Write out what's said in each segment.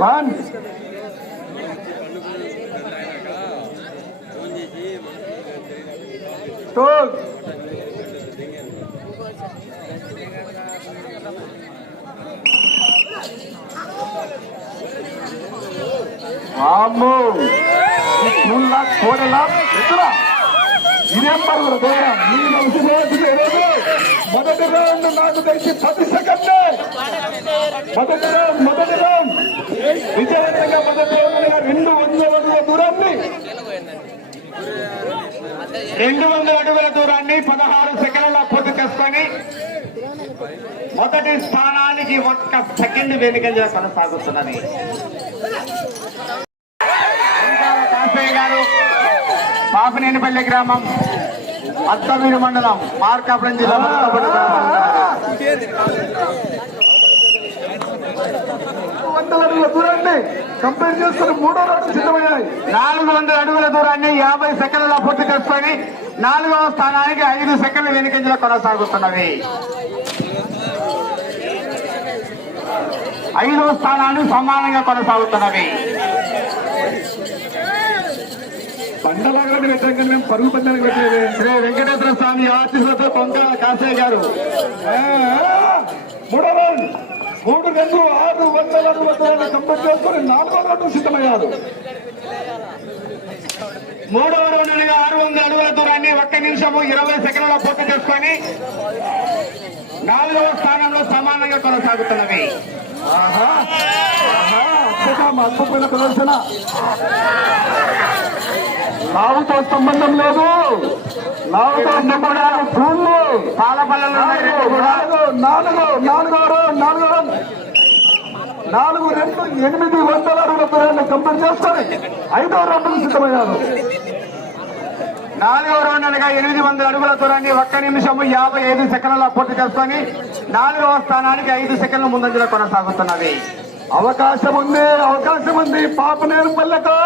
One two అమ్మో నువ్వులా కోడలా ఎత్తురా ఇదేం పరుగులు దూరం నీ మనసు రోజు మొదటి రౌండ్ నాకు తెలిసి పది సెకండ్ మొదటి రౌండ్ మొదటి రౌండ్ విజయవంతంగా మొదటి రౌండ్ రెండు వందల అడుగుల దూరాన్ని రెండు వందల అడుగుల దూరాన్ని పదహారు సెకండ్ల పూర్తి చేసుకొని మొదటి స్థానానికి ఒక్క సెకండ్ వెనుకంజ కొనసాగుతున్నది గారు పాపనేనిపల్లి గ్రామం అత్తమీరు మండలం మార్కాపురం జిల్లా దూరాన్ని కంపేర్ చేసుకుని మూడో సిద్ధమయ్యాయి. నాలుగు వందల అడుగుల దూరాన్ని యాభై సెకండ్ల పూర్తి చేసుకొని నాలుగవ స్థానానికి ఐదు సెకండ్ల వెనుకంజలో కొనసాగుతున్నవి. ఐదవ స్థానాన్ని సమానంగా కొనసాగుతున్నవి. బండలాగానే వ్యతిరేకంగా మేము పరుగు పందానికి పెట్టలేదు శ్రీ వెంకటేశ్వర స్వామి ఆశీస్సులతో కొంక కాసయ్య గారు. మూడో రౌండ్ మూడు రెండు ఆరు వందల దూరాన్ని కంపేర్ చేసుకుని నాలుగో రౌండ్ సిద్ధమయ్యారు. మూడవ రౌండ్ అనగా ఆరు వందల అడుగుల దూరాన్ని ఒక్క నిమిషము ఇరవై సెకండ్ల పూర్తి చేసుకొని నాలుగవ స్థానంలో సమానంగా కొనసాగుతున్నవి. అద్భుతం అద్భుతమైన ప్రదర్శన. లావుతో సంబంధం లేదు. పాలపల్లలో రెండు కూడా. నాలుగు నాలుగు నాలుగో రౌండ్ నాలుగో రౌండ్ నాలుగు రెండు ఎనిమిది వందల అడుగుల దూరాన్ని కంపేర్ చేసుకొని ఐదో రౌండ్ సిద్ధమయ్యారు. నాలుగవ రౌండ్ అనగా ఎనిమిది వందల అడుగుల దూరాన్ని ఒక్క నిమిషము యాభై ఐదు సెకండ్ల పూర్తి చేసుకొని నాలుగవ స్థానానికి ఐదు సెకండ్ల ముందంజలో కొనసాగుతున్నది. అవకాశం ఉంది అవకాశం ఉంది పాప నేను పల్లెకు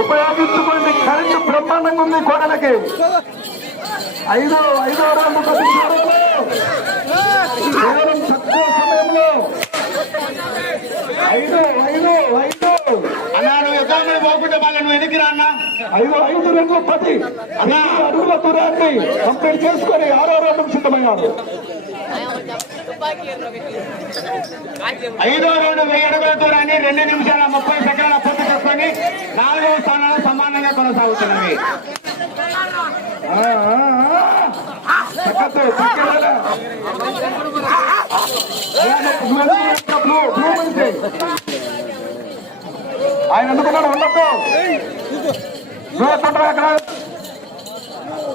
ఉపయోగించుకోండి కరెంటు బ్రహ్మాండంగా ఉంది గోడలకి ఐదో ఐదో రౌండ్ ప్రతి దూరంలో కేవలం తక్కువ సమయంలో. ఐదు ఐదు ఐదు. అన్నా నువ్వు ఎక్కడ పోకుండా మళ్ళీ నువ్వు వెనక్కి రా అన్నా. ఐదు ఐదు రెండు పది. ఐదు అడుగుల దూరాన్ని కంప్లీట్ చేసుకొని ఆరో రౌండ్ సిద్ధమయ్యారు ఐదో రెండు వెయ్యి అడుగుల దూరాన్ని రెండు నిమిషాల ముప్పై సెకండ్ల పూర్తి చేసుకొని నాలుగవ స్థానంలో సమానంగా కొనసాగుతున్నవి. ఆయన ఎందుకున్నాడు ఉండద్దు.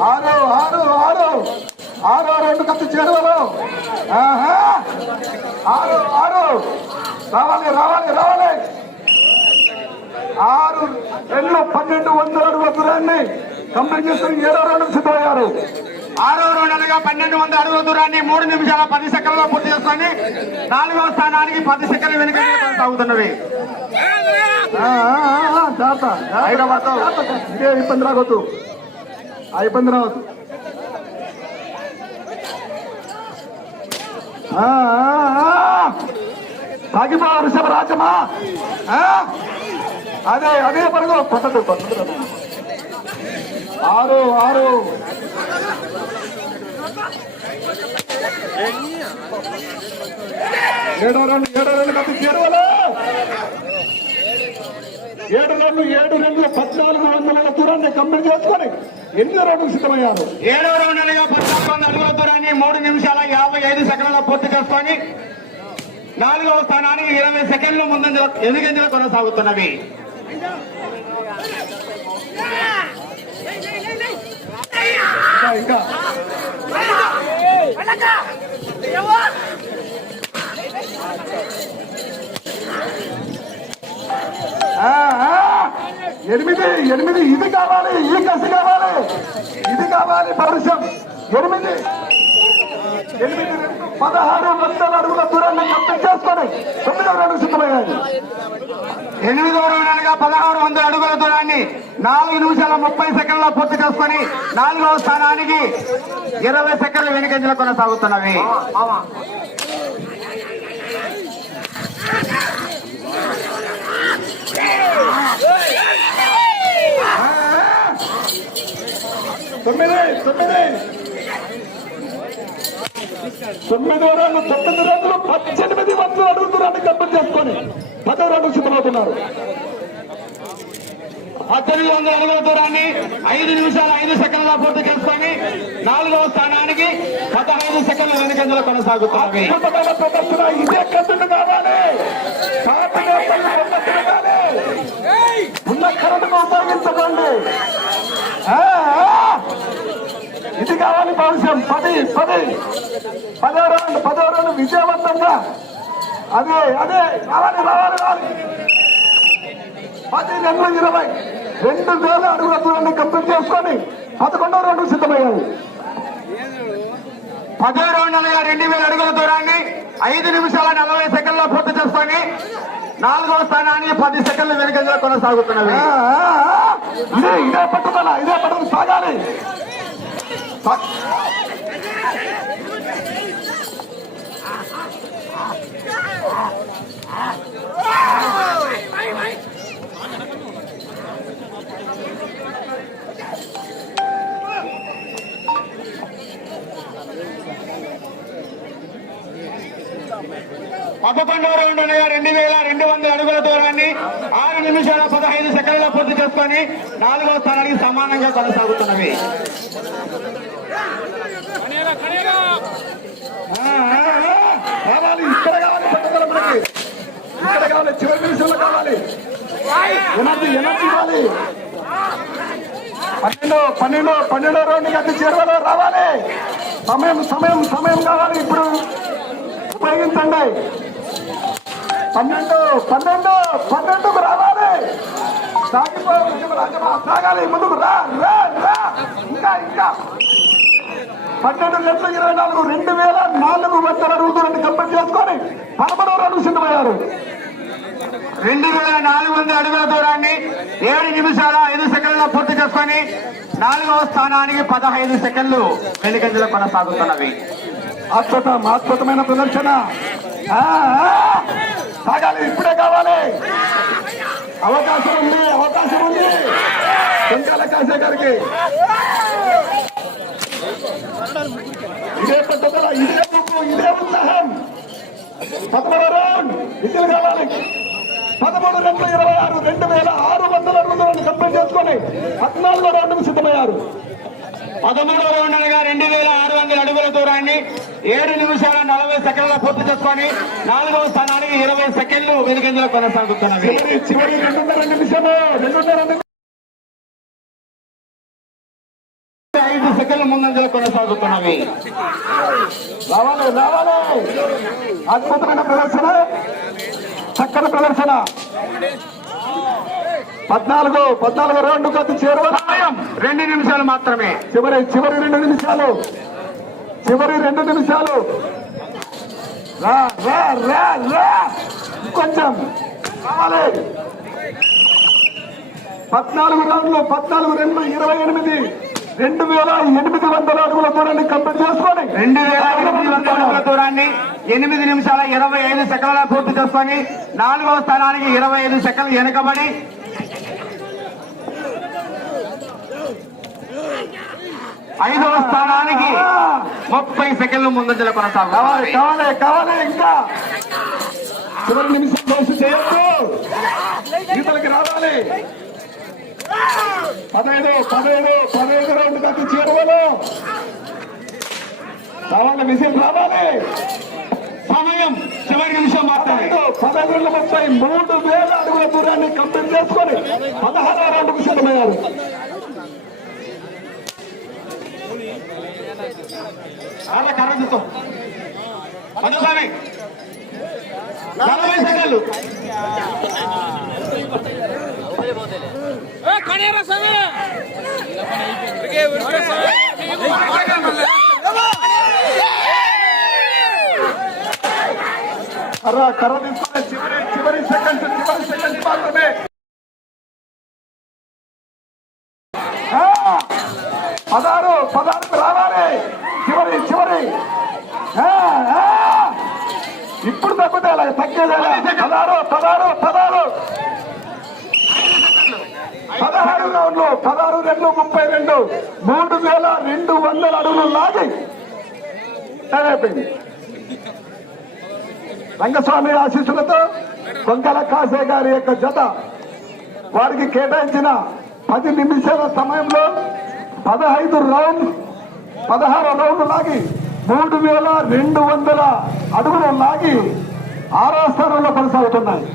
ఆరు ఆరు ఆరు. ఆరు రెండు కత్తి చేరువలు ఆహా. ఆరు ఆరు. రావాలి రావాలి రావాలి. ఆరు రెండు పన్నెండు వందల అడుగుల దూరాన్ని కంప్లీట్ చేసుకుని ఏడో రెండు సిద్ధమయ్యారు. ఆరో రౌండ్ అనగా పన్నెండు వందల అడుగుల దూరాన్ని మూడు నిమిషాల పది సెకండ్లలో పూర్తి చేసుకొని నాలుగవ స్థానానికి పది సెకండ్ల వెనుక ఇదే ఇబ్బంది రావద్దు. ఆ ఇబ్బంది రావద్దు. ఆ, ఆ, వృషభ రాజమా? అదే అదే పరుగు. కొట్టదు కొట్టదు. ఆరు ఆరు. ఏడో రెండు ఏడో రెండు కత్తి చేరువలో. ఏడు రెండు ఏడు రెండు పద్నాలుగు వందల దూరాన్ని కంపెనీ చేసుకొని ఎనిమిది రెండు సిద్ధమయ్యారు. ఏడవ రౌండ్ అనగా పద్నాలుగు వందల అడుగుల దూరాన్ని మూడు నిమిషాల యాభై ఐదు సెకండ్లలో పూర్తి చేసుకొని నాలుగవ స్థానానికి ఇరవై సెకండ్ల ముందంజ ఎదుగంజలు కొనసాగుతున్నవి. ఇంకా ఇంకా ఎనిమిది ఎనిమిది ఇది కావాలి ఈ కసి కావాలి. ఇది కావాలి పరుషం. ఎనిమిది ఎనిమిది పదహారు వందల అడుగుల దూరాన్ని కంప్లీట్ చేసుకొని తొమ్మిదవ రౌండ్ సిద్ధమైనది ఎనిమిదవ రౌండ్ అనగా పదహారు వందల అడుగుల దూరాన్ని నాలుగు నిమిషాల ముప్పై సెకండ్ల పూర్తి చేసుకొని నాలుగవ స్థానానికి ఇరవై సెకండ్ల వెనుకంజలు కొనసాగుతున్నవి. తొమ్మిది తొమ్మిది. తొమ్మిది రోజులు తొమ్మిది రోజులు పద్దెనిమిది వందలు అడుగుతున్నాడు గబ్బలు చేసుకొని పదో రోజులు సిద్ధమవుతున్నారు. పద్దెనిమిది వందల అడుగుల దూరాన్ని ఐదు నిమిషాలు ఐదు సెకండ్ల పూర్తి చేసుకొని నాలుగవ స్థానానికి పదహైదు సెకండ్ల వెనుకంజలో కొనసాగుతుంది ఇదే కథలు కావాలి. ఉన్న కరెంటును ఉపయోగించకండి ఇది కావాలి భవిష్యం పది పది పదో. రెండు పదో రెండు విజయవంతంగా. అదే అదే రావాలి రావాలి రావాలి. పది రెండు ఇరవై. రెండు వేల అడుగుల దూరాన్ని కంప్లీట్ చేసుకొని పదకొండో రెండు సిద్ధమయ్యాయి పదో రౌండ్ రెండు వేల అడుగుల దూరాన్ని ఐదు నిమిషాల నలభై సెకండ్ల పూర్తి చేసుకొని నాలుగవ స్థానానికి పది సెకండ్ల వెనుకంజలో కొనసాగుతున్నవి. ఇదే ఇదే పట్టుదల ఇదే పట్టుదల సాగాలి. సా- పదకొండవ రౌండ్ అనగా రెండు వేల రెండు వందల అడుగుల దూరాన్ని ఆరు నిమిషాల పదహైదు సెకండ్ల పూర్తి చేసుకొని నాలుగవ స్థానానికి సమానంగా కొనసాగుతున్నవి. కావాలి ఇక్కడ కావాలి పట్టుదల మనకి ఇక్కడ కావాలి చివరి నిమిషంలో కావాలి. ఎనర్జీ ఎనర్జీ కావాలి. పన్నెండు పన్నెండు పన్నెండో రౌండ్కి అతి చేరువలో రావాలి. సమయం సమయం సమయం కావాలి ఇప్పుడు. ఉపయోగించండి పన్నెండు పన్నెండు పన్నెండుకు రావాలి. సాగిపో రాజమా సాగాలి ముందుకు రా రా రా. ఇంకా ఇంకా. పన్నెండు గంటల ఇరవై నాలుగు రెండు వేల నాలుగు వందల రూపాయలను కంపెనీ చేసుకొని పదమూడవ రౌండ్ సిద్ధమయ్యారు. రెండు వేల నాలుగు వందల అడుగుల దూరాన్ని ఏడు నిమిషాల ఐదు సెకండ్ల పూర్తి చేసుకొని నాలుగవ స్థానానికి పదహైదు సెకండ్లు వెనుకంజలో కొనసాగుతున్నవి. అద్భుత అద్భుతమైన ప్రదర్శన. సాగాలి ఇప్పుడే కావాలి. అవకాశం ఉంది అవకాశం ఉంది. వెంకాల కాసే గారికి. ఇదే పట్టుదల ఇదే ఇదే ఉత్సాహం. పదమూడు రౌండ్ విద్యలు కావాలి. పదమూడు రెండు ఇరవై ఆరు రెండు వేల ఆరు వందల అడుగులను కంప్లీట్ చేసుకొని పద్నాలుగో రౌండ్కు సిద్ధమయ్యారు. పదమూడవ రౌండ్ అనగా రెండు వేల ఆరు వందల అడుగుల దూరాన్ని ఏడు నిమిషాల నలభై సెకండ్ల పూర్తి చేసుకొని నాలుగవ స్థానానికి ఇరవై సెకండ్లు వెనుకంజలో కొనసాగుతున్నవి. చివరి చివరి రెండున్నర నిమిషము రెండున్నర నిమిషం ఐదు సెకండ్ల ముందంజలో కొనసాగుతున్నవి. రావాలి రావాలి. అద్భుతమైన ప్రదర్శన. చక్కని ప్రదర్శన. పద్నాలుగు పద్నాలుగు రౌండ్ కొద్ది చేరువ రెండు నిమిషాలు మాత్రమే. చివరి చివరి రెండు నిమిషాలు. చివరి రెండు నిమిషాలు. రా రా రా రా. కొంచెం రావాలి పద్నాలుగు రౌండ్లు పద్నాలుగు రెండు ఇరవై ఎనిమిది. రెండు వేల ఎనిమిది వందల అడుగుల దూరాన్ని కంప్లీట్ చేసుకొని రెండు వేల ఎనిమిది వందల అడుగుల దూరాన్ని ఎనిమిది నిమిషాల ఇరవై ఐదు సెకండ్ల పూర్తి చేసుకొని నాలుగవ స్థానానికి ఇరవై ఐదు సెకండ్లు వెనుకబడి ఐదవ స్థానానికి ముప్పై సెకండ్లు ముందంజలో కావాలి కొనసాగుతున్నవి కావాలి కావాలి ఇంకా. చివరి నిమిషం చేయొద్దు. గీతలకి రావాలి. పదహైదు పదహైదు పదహైదు రౌండ్ దాకా చేరువలు రావాలి. సమయం చివరి నిమిషం పదహైదు ముప్పై మూడు వేల అడుగుల దూరాన్ని కంప్లీట్ చేసుకొని పదహారో రౌండ్కు సిద్ధమయ్యారు. ఆట కర్ర చూస్తాం మందుస్వామి నలభై సెకండ్లు. కడేరా స్వామి! కర్ర కర్ర తీసుకునే చివరి చివరి సెకండ్ చివరి సెకండ్ మాత్రమే. పదహారు పదహారు ఇప్పుడు తగ్గుతాయి అలా తగ్గేది పదహారు పదహారు పదహారు. పదహారు రౌండ్లు పదహారు రెండు ముప్పై రెండు. మూడు వేల రెండు వందల అడుగులు లాగి. అయిపోయింది రంగస్వామి ఆశీస్సులతో కొంకల కాసే గారి యొక్క జత వారికి కేటాయించిన పది నిమిషాల సమయంలో పదహైదు రౌండ్ పదహారు రౌండ్లు లాగి మూడు వేల రెండు వందల అడుగులు లాగి ఆరో స్థానంలో కొనసాగుతున్నాయి.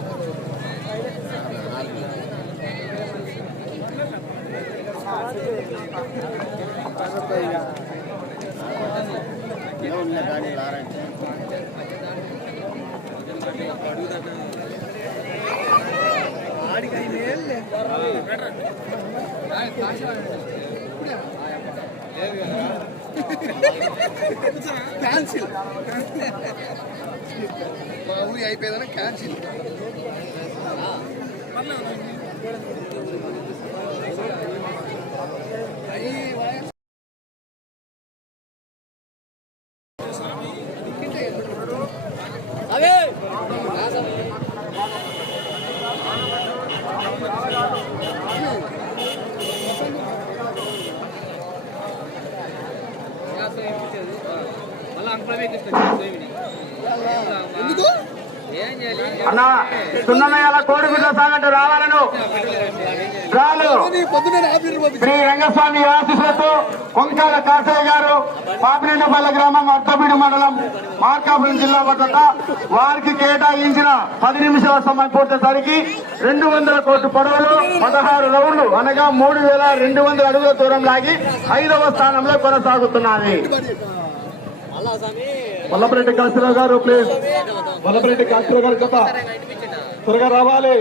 క్యాన్సిల్ మా ఊరి అయిపోయేదన్నా క్యాన్సిల్ ఎందుకు అన్న సున్నమయ్యాల కోడిగుడ్ల సాగంట రావాలను. పంపించి శ్రీ రంగస్వామి ఆశీస్సులతో కొంకాల కాసయ్య గారు పాపిరెడ్డిపల్లి గ్రామం అర్థబీడు మండలం మార్కాపురం జిల్లా వద్ద వారికి కేటాయించిన పది నిమిషాల సమయం పూర్తేసరికి రెండు వందల కోట్ల పొడవులు పదహారు రౌండ్లు అనగా మూడు వేల రెండు వందల అడుగుల దూరం లాగి ఐదవ స్థానంలో కొనసాగుతున్నది. వల్లభరెడ్డి కాశీరావు గారు ప్లీజ్ వల్లభరెడ్డి కాశీరావు గారి జత. త్వరగా రావాలి.